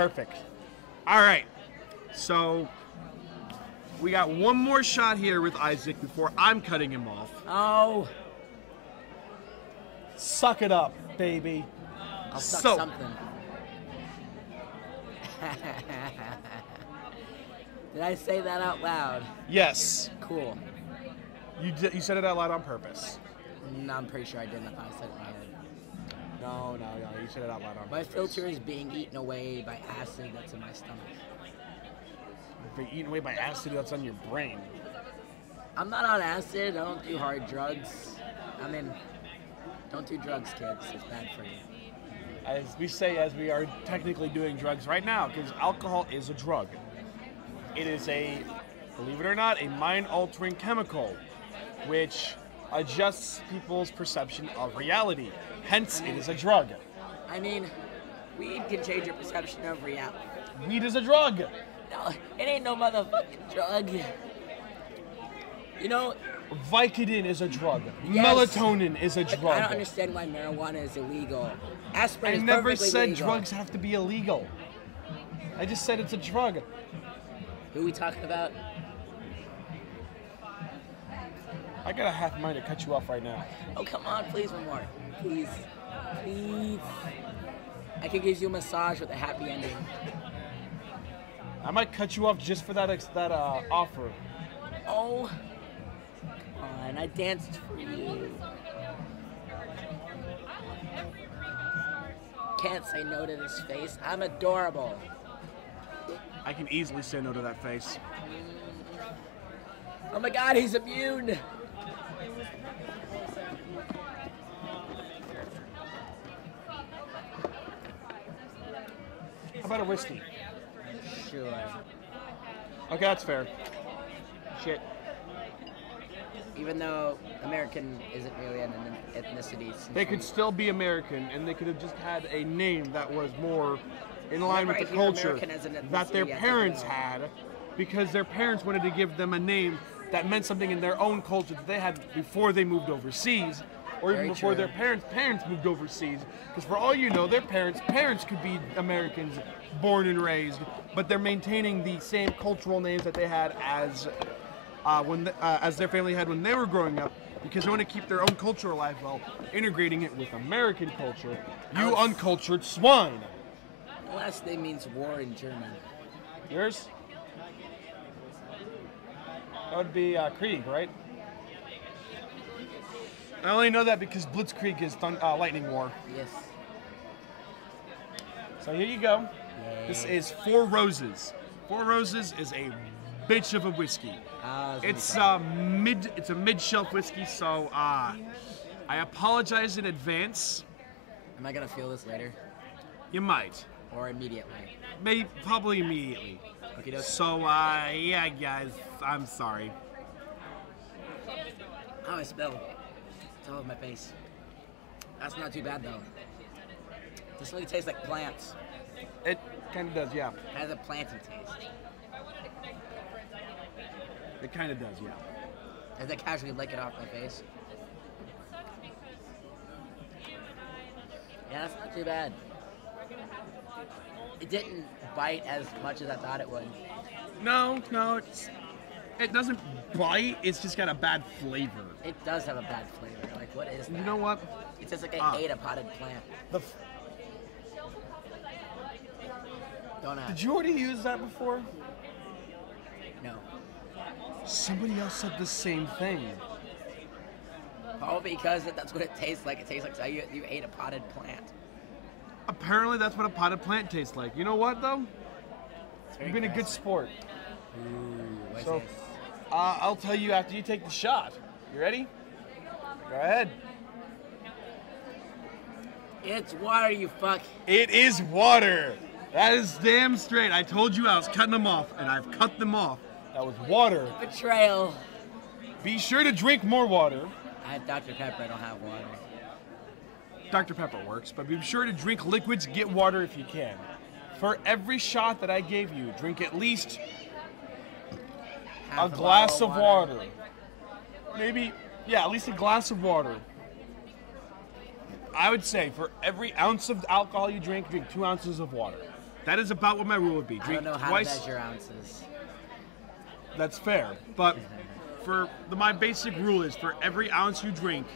Perfect. All right. So we got one more shot here with Isaac before I'm cutting him off. Oh. Suck it up, baby. I'll suck something. Did I say that out loud? Yes. Cool. You said it out loud on purpose. No, I'm pretty sure I didn't. I thought I said it in my head. No, you said it out loud on purpose. My filter is being eaten away by acid that's in my stomach. Being eaten away by acid that's on your brain. I'm not on acid. I don't do hard drugs. I mean, don't do drugs, kids. It's bad for you. As we say, as we are technically doing drugs right now, because alcohol is a drug. It is a, believe it or not, a mind-altering chemical, which adjusts people's perception of reality. Hence, it is a drug. I mean, weed can change your perception of reality. Weed is a drug. No, it ain't no motherfucking drug. You know, Vicodin is a drug. Yes. Melatonin is a drug. I don't understand why marijuana is illegal. Aspirin I is never perfectly said legal. drugs have to be illegal. I just said it's a drug. Who are we talking about? I got a half mind to cut you off right now. Oh, come on, please, one more. Please. Please. I could give you a massage with a happy ending. I might cut you off just for that offer. Oh, come on, I danced for you. Can't say no to this face. I'm adorable. I can easily say no to that face. Oh my God, he's immune. How about a whiskey? Sure. Okay, that's fair. Shit. Even though American isn't really an ethnicity. They could still be American, and they could have just had a name that was more in line with the Whenever I hear culture American as an that their ethnicity, I think, parents oh. had, because their parents wanted to give them a name that meant something in their own culture that they had before they moved overseas, or even Very before true. their parents moved overseas. Because for all you know, their parents could be Americans, born and raised, but they're maintaining the same cultural names that they had as their family had when they were growing up, because they want to keep their own culture alive while integrating it with American culture. You uncultured swine. The last name means war in German. Yours? That would be Krieg, right? I only know that because Blitzkrieg is lightning war. Yes. So here you go. Yay. This is Four Roses. Four Roses is a bitch of a whiskey. It's a mid-shelf whiskey, so I apologize in advance. Am I gonna feel this later? You might. Or immediately? Maybe, probably immediately. Okay, doke. So, yeah, guys, I'm sorry. Oh, I smell. It's all over my face. That's not too bad, though. This really tastes like plants. It kind of does, yeah. It has a planty taste. It kind of does, yeah. As I casually lick it off my face. Yeah, that's not too bad. It didn't bite as much as I thought it would. No, it doesn't bite. It's just got a bad flavor. It does have a bad flavor. Like, what is that? You know what? It tastes like I ate a potted plant. Don't ask. Did you already use that before? No. Somebody else said the same thing. Oh, because that's what it tastes like. It tastes like you ate a potted plant. Apparently, that's what a potted plant tastes like. You know what, though? You've been a good sport. Ooh, what's So, this? I'll tell you after you take the shot. You ready? Go ahead. It's water, you fuck. It is water. That is damn straight. I told you I was cutting them off, and I've cut them off. That was water. Betrayal. Be sure to drink more water. I have Dr. Pepper. I don't have water. Dr. Pepper works, but be sure to drink liquids. Get water if you can. For every shot that I gave you, drink at least Half a glass of water. Maybe, yeah, at least a glass of water. I would say for every ounce of alcohol you drink 2 ounces of water. That is about what my rule would be. I Drink don't know how twice. to measure ounces. That's fair. But my basic rule is for every ounce you drink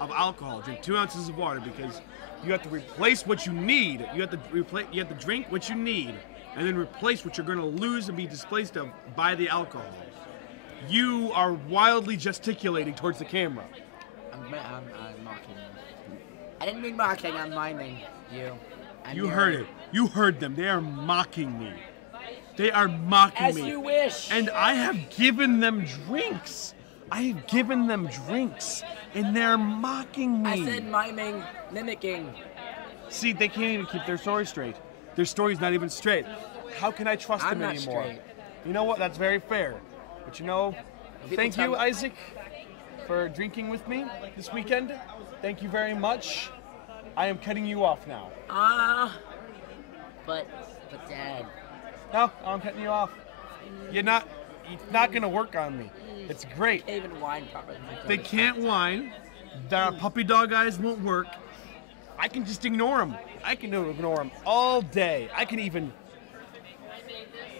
of alcohol, drink 2 ounces of water because you have to replace what you need. You have to drink what you need and then replace what you're going to lose and be displaced of by the alcohol. You are wildly gesticulating towards the camera. I'm mocking you. I didn't mean mocking, I'm miming you. You heard it. You heard them. They are mocking me. They are mocking As me. As you wish. And I have given them drinks. I have given them drinks. And they're mocking me. I said miming, mimicking. See, they can't even keep their story straight. Their story's not even straight. How can I trust them anymore? Straight. You know what? That's very fair. But you know, thank you, Isaac, for drinking with me this weekend. Thank you very much. I am cutting you off now. But Dad. No, I'm cutting you off. It's not gonna work on me. It's great. Can't even whine properly. They can't whine. Their puppy dog eyes won't work. I can just ignore them. I can ignore them all day. I can even.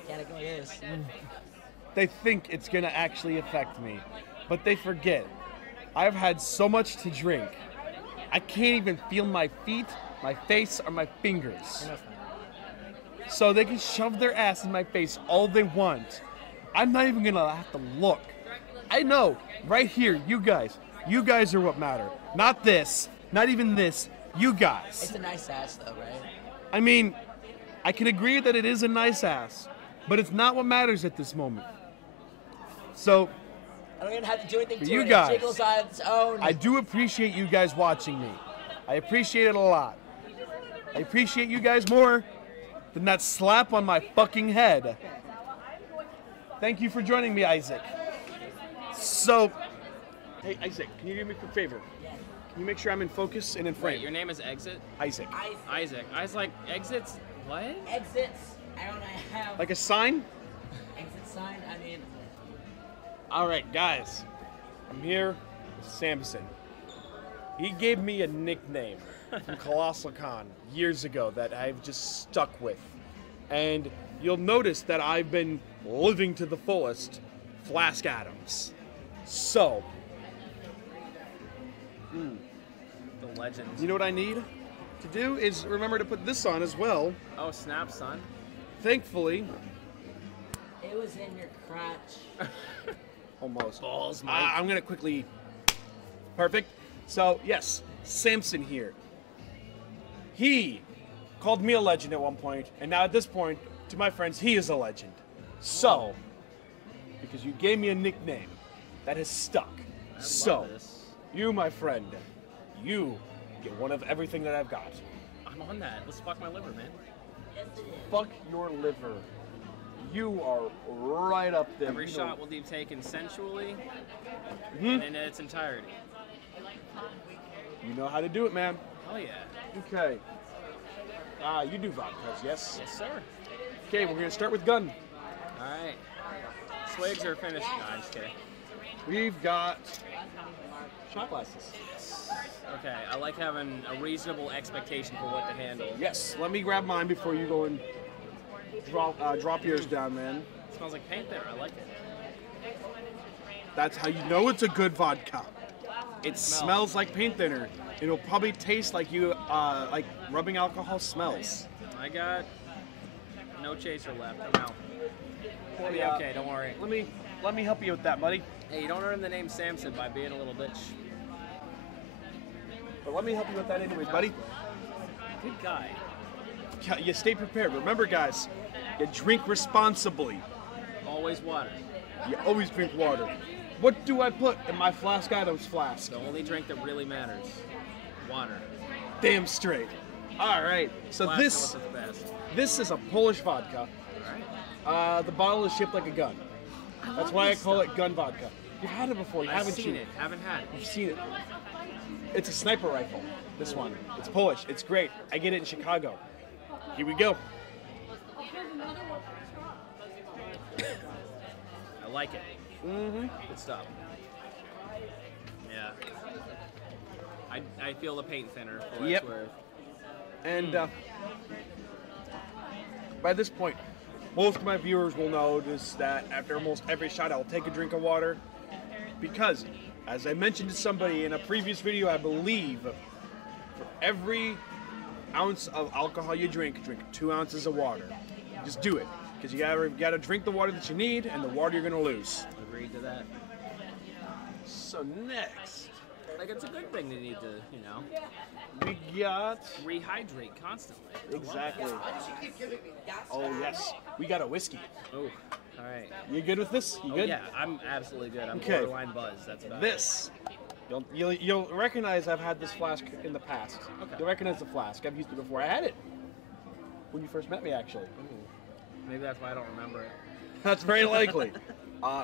Can't ignore this. They think it's gonna actually affect me, but they forget. I've had so much to drink. I can't even feel my feet, my face, or my fingers. So they can shove their ass in my face all they want. I'm not even gonna have to look. I know, right here, you guys are what matter. Not this, not even this, you guys. It's a nice ass though, right? I mean, I can agree that it is a nice ass, but it's not what matters at this moment. So, I don't even have to do anything to you it. guys, It jiggles on its own. I do appreciate you guys watching me. I appreciate it a lot. I appreciate you guys more than that slap on my fucking head. Thank you for joining me, Isaac. So, hey, Isaac, can you do me a quick favor? Can you make sure I'm in focus and in frame? Wait, your name is Exit? Isaac. Isaac. I was like, exits? What? Exits. I don't have. Like a sign? Exit sign. I mean. All right, guys. I'm here with Samson. He gave me a nickname from Colossal Con years ago that I've just stuck with. And you'll notice that I've been living to the fullest Flask Adams. So, The legend. you know what I need to do is remember to put this on as well. Oh, snap, son. Thankfully, It was in your crotch. almost. Balls, Mike. I'm gonna quickly. Perfect. So yes, Samson here. He called me a legend at one point, and now at this point, to my friends, he is a legend. So, because you gave me a nickname that has stuck. love this. You, my friend, you get one of everything that I've got. I'm on that. Let's fuck my liver, man. Fuck your liver. You are right up there. Every You know- shot will be taken sensually Mhm. and in its entirety. You know how to do it, man. Oh, yeah. Okay. You do vodkas, yes? Yes, sir. Okay, we're gonna start with gun. All right. Swigs are finished. No, I'm just kidding. We've got shot glasses. Okay, I like having a reasonable expectation for what to handle. Yes, let me grab mine before you go and drop yours down, man. It smells like paint there. I like it. That's how you know it's a good vodka. It Smell. smells like paint thinner. It'll probably taste like you like rubbing alcohol smells. I got no chaser left. I'm out. We'll be okay. Don't worry. Let me help you with that, buddy. Hey, you don't earn the name Samson by being a little bitch. But let me help you with that anyway, buddy. Good guy. You stay prepared. Remember, guys, you drink responsibly. Always water. You always drink water. What do I put in my Flask Adams flask? The only drink that really matters. Water. Damn straight. All right. So Flask this is the best. this is a Polish vodka. All right. The bottle is shaped like a gun. That's why I call it gun vodka. You've had it before. You I've haven't seen it. Haven't had it. You've seen it. It's a sniper rifle. This one. It's Polish. It's great. I get it in Chicago. Here we go. I like it. Mm-hmm. Good stuff. Yeah. I feel the paint thinner for what Yep. it's worth. And by this point, most of my viewers will notice that after almost every shot, I'll take a drink of water. Because, as I mentioned to somebody in a previous video, I believe, for every ounce of alcohol you drink 2 ounces of water. Just do it. Because you gotta drink the water that you need and the water you're gonna lose. Agreed to that. So next, Like, it's a good thing to need to, you know, we got... rehydrate constantly. Exactly. Oh yes, we got a whiskey. Oh, all right. You good with this? You Oh, good? yeah, I'm absolutely good. I'm Okay. borderline buzzed. That's about This, you'll recognize I've had this flask in the past. Okay. You'll recognize the flask. I've used it before. I had it when you first met me, actually. it. Ooh. Maybe that's why I don't remember it. That's very likely.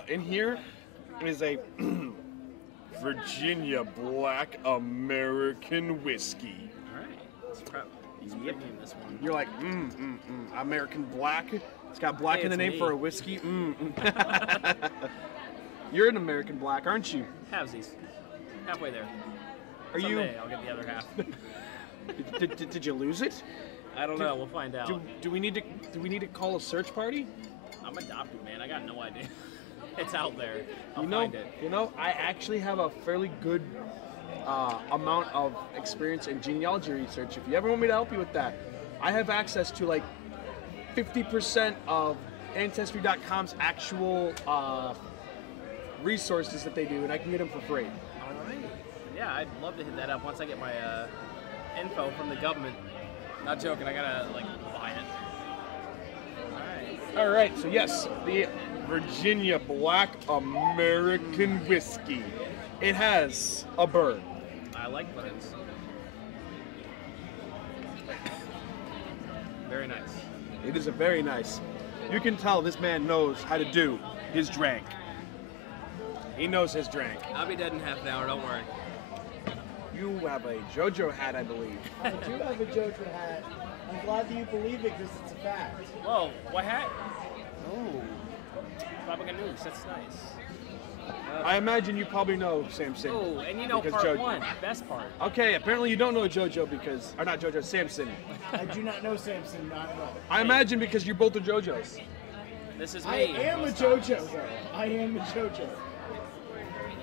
In here is a Virginia Black American whiskey. All right. Let's prep. He's premium this one. You're like, American Black. It's got black Hey, in the it's name me. for a whiskey. You're an American Black, aren't you? Halvesies. Halfway there. Are Someday I'll get the other half. you? Did you lose it? I don't know. We'll find out. Do we need to call a search party? I'm adopted, man. I got no idea. It's out there. I'll You know, find it. I actually have a fairly good amount of experience in genealogy research. If you ever want me to help you with that, I have access to like 50% of Ancestry.com's actual resources that they do, and I can get them for free. All right. Yeah, I'd love to hit that up once I get my info from the government. Not joking. I gotta like buy it. All right. All right, so yes, the Virginia Black American whiskey. It has a bird. I like birds. Very nice. It is a very nice. You can tell this man knows how to do his drink. He knows his drink. I'll be dead in half an hour. Don't worry. You have a JoJo hat, I believe. I do have a JoJo hat. I'm glad that you believe it because it's a fact. Whoa, what hat? Ooh. Baba Ganoush, that's nice. I imagine you probably know Samson. Oh, and you know because part JoJo. one, best part. Okay, apparently you don't know JoJo because, or not JoJo, Samson. I do not know Samson, not at all. I imagine because you're both the JoJos. This is I me. am a most JoJo, times. though. I am a JoJo.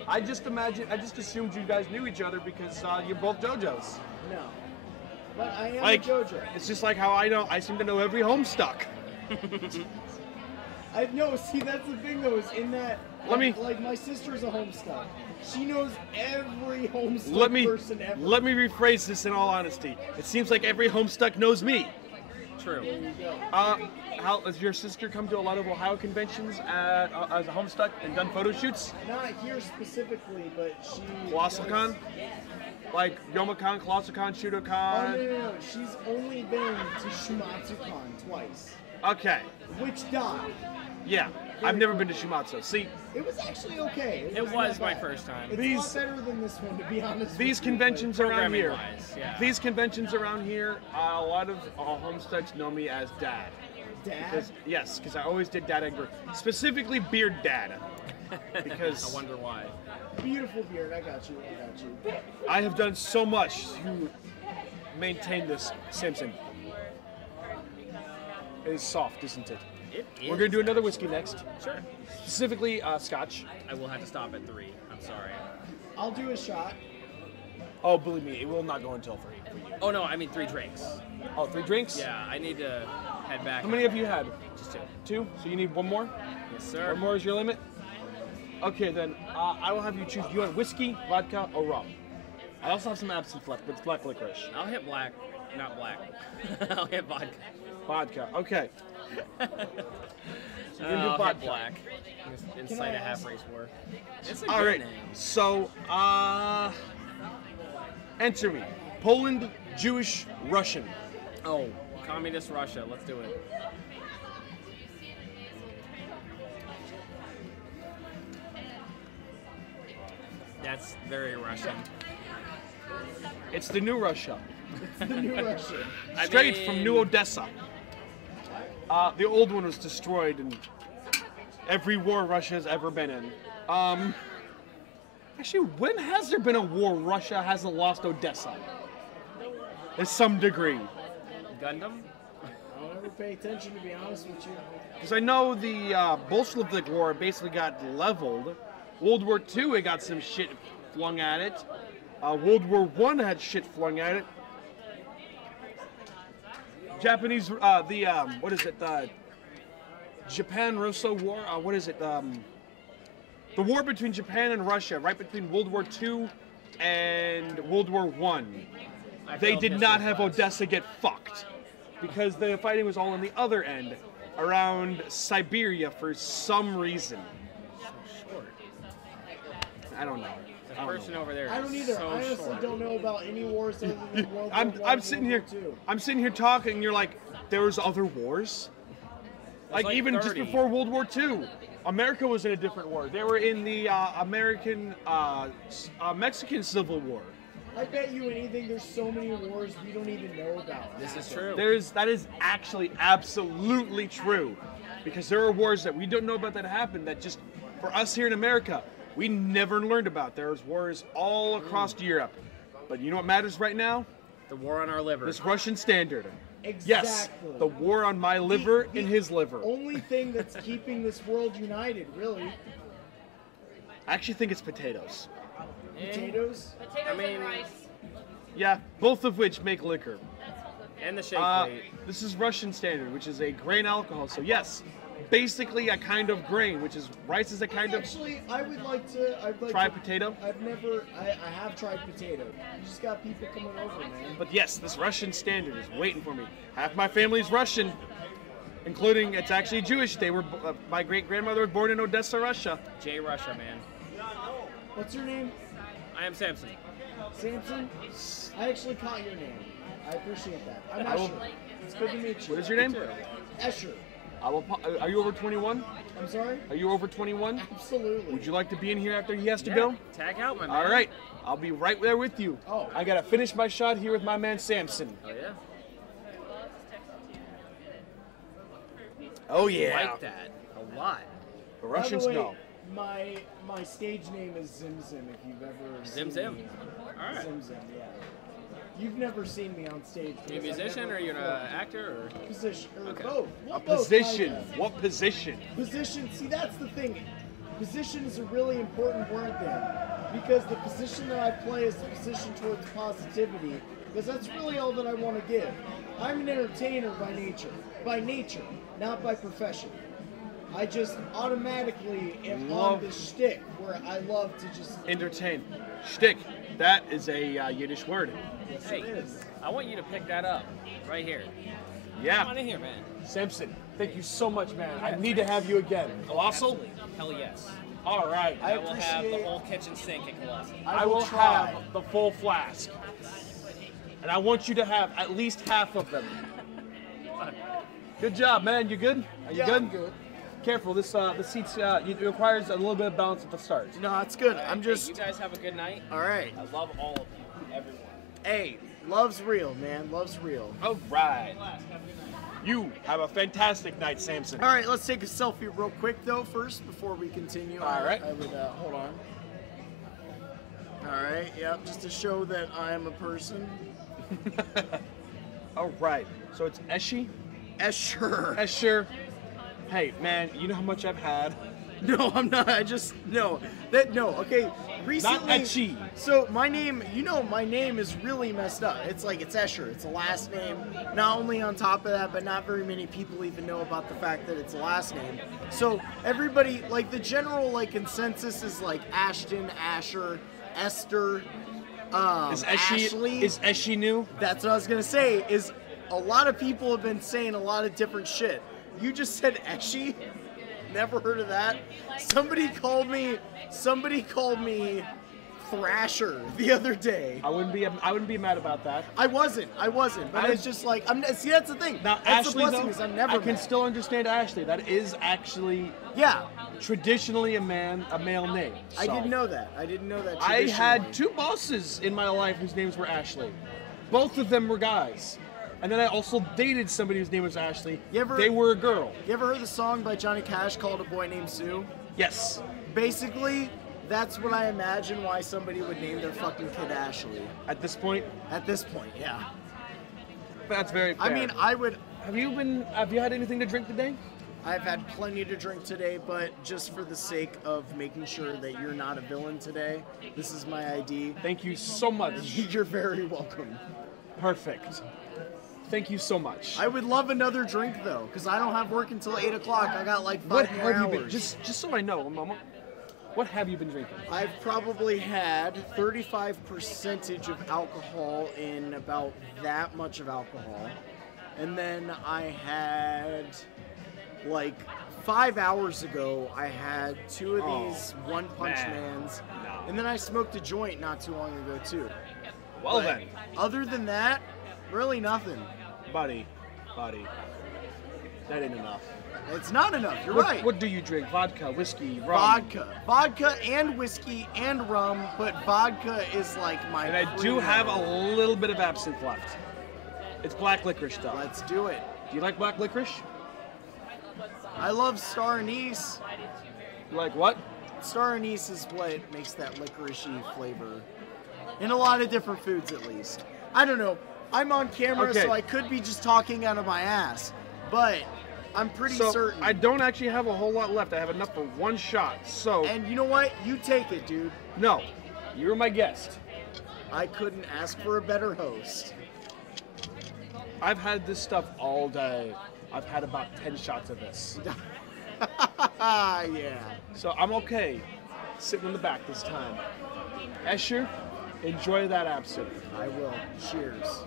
I just assumed you guys knew each other because you're both JoJos. No. But I am Like, a JoJo. it's just like how I seem to know every Homestuck. See, that's the thing, though, is in that, like, my sister's a Homestuck. She knows every Homestuck person ever. Let me rephrase this in all honesty. It seems like every Homestuck knows me. True. There you go. How has your sister come to a lot of Ohio conventions as a Homestuck and done photo shoots? Not here specifically, but she... ColossalCon? Like YomaCon, ColossalCon, Oh, ShudoCon? no. She's only been to ShumatsuCon twice. Okay, Which died. yeah. I've never been to Shumatsu. See, It was actually okay. It wasn't was that my bad. first time. It's These- a lot better than this one, to be honest. these with you, conventions around here, Programming-wise, yeah. these conventions around here, a lot of Homestucks know me as Dad. but Dad. Because I always did Dad Egbert. Specifically Beard Dad. Because I wonder why. Beautiful beard. I got you. I have done so much to maintain this Samson. It is soft, isn't it? It is. We're going to do another whiskey next. Sure. Specifically, Scotch. I will have to stop at 3. I'm sorry. I'll do a shot. Oh, believe me, it will not go until 3 for you. Oh no, I mean 3 drinks. Oh, 3 drinks? Yeah, I need to head back. How many have you had? Just 2. 2? So you need one more? Yes, sir. One more is your limit? Okay, then I will have you choose. Do you want whiskey, vodka, or rum? I also have some absinthe left, but it's black licorice. I'll hit black, not black. I'll hit vodka. Vodka, okay. I'll gonna do hit vodka. black. Incite a I half ask- race war. It's a All good right. name. So, answer me. Poland, Jewish, Russian. Oh, communist Russia. Let's do it. That's very Russian. It's the new Russia. It's the new Russian. I Straight from mean- New Odessa. The old one was destroyed in every war Russia has ever been in. Actually, when has there been a war Russia hasn't lost Odessa? To some degree. Gundam? I don't ever pay attention, to be honest with you. Because I know the Bolshevik War basically got leveled. World War II, it got some shit flung at it. World War I had shit flung at it. Japanese, what is it? The Japan-Russo War? What is it? The war between Japan and Russia, right between World War II and World War I. They did not have Odessa get fucked because the fighting was all on the other end, around Siberia for some reason. So short. I don't know. The person over there. I don't is either. So I honestly short. don't know about any wars other than World War I'm sitting here. I'm sitting here talking. And you're like, there was other wars. Like even 30. just before World War II, America was in a different war. They were in the Mexican Civil War. I bet you anything. There's so many wars we don't even know about. This is true. That is actually absolutely true, because there are wars that we don't know about that happened that just for us here in America we never learned about. There's wars all across Europe, but you know what matters right now? The war on our liver. This Russian standard. Exactly. Yes, the war on my liver and his liver. Only thing that's keeping this world united, really. I actually think it's potatoes. Potatoes. I mean, Yeah, both of which make liquor. and the shake weight. This is Russian standard, which is a grain alcohol. So yes, basically a kind of grain, which is rice is a kind of. Actually, I'd like to Try potato? I have tried potato. You just got people coming over, man. But yes, this Russian standard is waiting for me. Half my family's Russian, including it's actually Jewish. They were my great grandmother was born in Odessa, Russia. J Russia, man. What's your name? I am Samson. Samson? I actually caught your name. I appreciate that. I'm I will- Esher. It's good to meet you. What is your name? Too. Esher. Are you over 21? I'm sorry? Are you over 21? Absolutely. Would you like to be in here after he has to Yeah, go? tag out, my man. All right, I'll be right there with you. Oh. I gotta finish my shot here with my man Samson. Oh yeah. Oh yeah. Like that a lot. The By Russians the way, know. my stage name is Zimzim, if you've ever Zim seen Zim. me. All right. Zimzim, yeah. You've never seen me on stage. Are you a because I've musician never or are you an performed. actor or? Position, or Okay. both. A Well, both, position. kinda. What position? Position, see that's the thing. Position is a really important word there. Because the position that I play is the position towards positivity. Because that's really all that I want to give. I'm an entertainer by nature. By nature, not by profession. I just automatically am on this shtick where I love to just... Entertain. Shtick. That is a Yiddish word. Yes, Hey, it is. I want you to pick that up right here. Come Yeah. on in here, man. Samson, thank you so much, man. I need to have you again. Colossal? Absolutely. Hell yes. All right. I will have the appreciate- whole kitchen sink at Colossal. I will try. have the full flask. And I want you to have at least half of them. Good job, man. You good? Are you Yeah, good? I'm good. Careful, this the seats it requires a little bit of balance at the start. No, it's good. I'm Hey, just... you guys have a good night. All right. I love all of you, everyone. Hey, love's real, man. Love's real. All right. You have a fantastic night, Samson. All right, let's take a selfie real quick, though, first, before we continue. All right. I would, hold on. All right, yep, just to show that I am a person. All right. So it's Eshy? Esher. Esher. Hey, man, you know how much I've had? No, I'm not. I just, no. No, okay. Recently, Etchy. So my name, my name is really messed up. It's Esher. It's a last name. Not only on top of that, but not very many people even know about the fact that it's a last name. So everybody, the general consensus is Ashton, Asher, Esther, Ashley. Is Eshy new? That's what I was gonna say. Is a lot of people have been saying a lot of different shit. You just said Eshy. Never heard of that. Somebody called me Thrasher the other day. I wouldn't be mad about that. I wasn't. But it's just see, that's the thing. Now That's Ashley, the blessing though, is I'm never I can mad. still understand Ashley. That is actually Yeah, traditionally a male name. I So, didn't know that. I didn't know that. I had traditionally. 2 bosses in my life whose names were Ashley. Both of them were guys. And then I also dated somebody whose name was Ashley. They were a girl. You ever heard the song by Johnny Cash called "A Boy Named Sue"? Yes. Basically, that's what I imagine why somebody would name their fucking kid Ashley. At this point, At this point, yeah. that's very fair. I mean, I would. Have you had anything to drink today? I've had plenty to drink today, but just for the sake of making sure that you're not a villain today, this is my ID. Thank you so much. You're very welcome. Perfect. Thank you so much. I would love another drink though, because I don't have work until 8 o'clock. I got like 5 What more have hours. you been? Just so I know, Mama. What have you been drinking? I've probably had 35% of alcohol in about that much of alcohol. And then I had, like, 5 hours ago, I had 2 of these One Punch Mans. No. And then I smoked a joint not too long ago, too. Well But then, other than that, really nothing. buddy, that ain't enough. It's not enough, you're What, right. what do you drink? Vodka, whiskey, rum? Vodka and whiskey and rum, but vodka is like my And I do premium. have a little bit of absinthe left. It's black licorice though. Let's do it. Do you like black licorice? I love star anise. You like what? Star anise is what makes that licoricey flavor. In a lot of different foods, at least. I don't know. I'm on camera, Okay. so I could be just talking out of my ass. But I'm pretty certain. I don't actually have a whole lot left. I have enough for one shot. So And you know what? You take it, dude. no, you're my guest. I couldn't ask for a better host. I've had this stuff all day. I've had about 10 shots of this. Yeah. So I'm okay sitting in the back this time. Esher, enjoy that absinthe. I will. Cheers.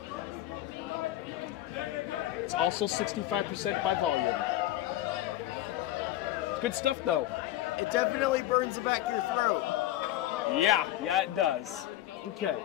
It's also 65% by volume. It's good stuff though. It definitely burns the back of your throat. Yeah, it does. Okay.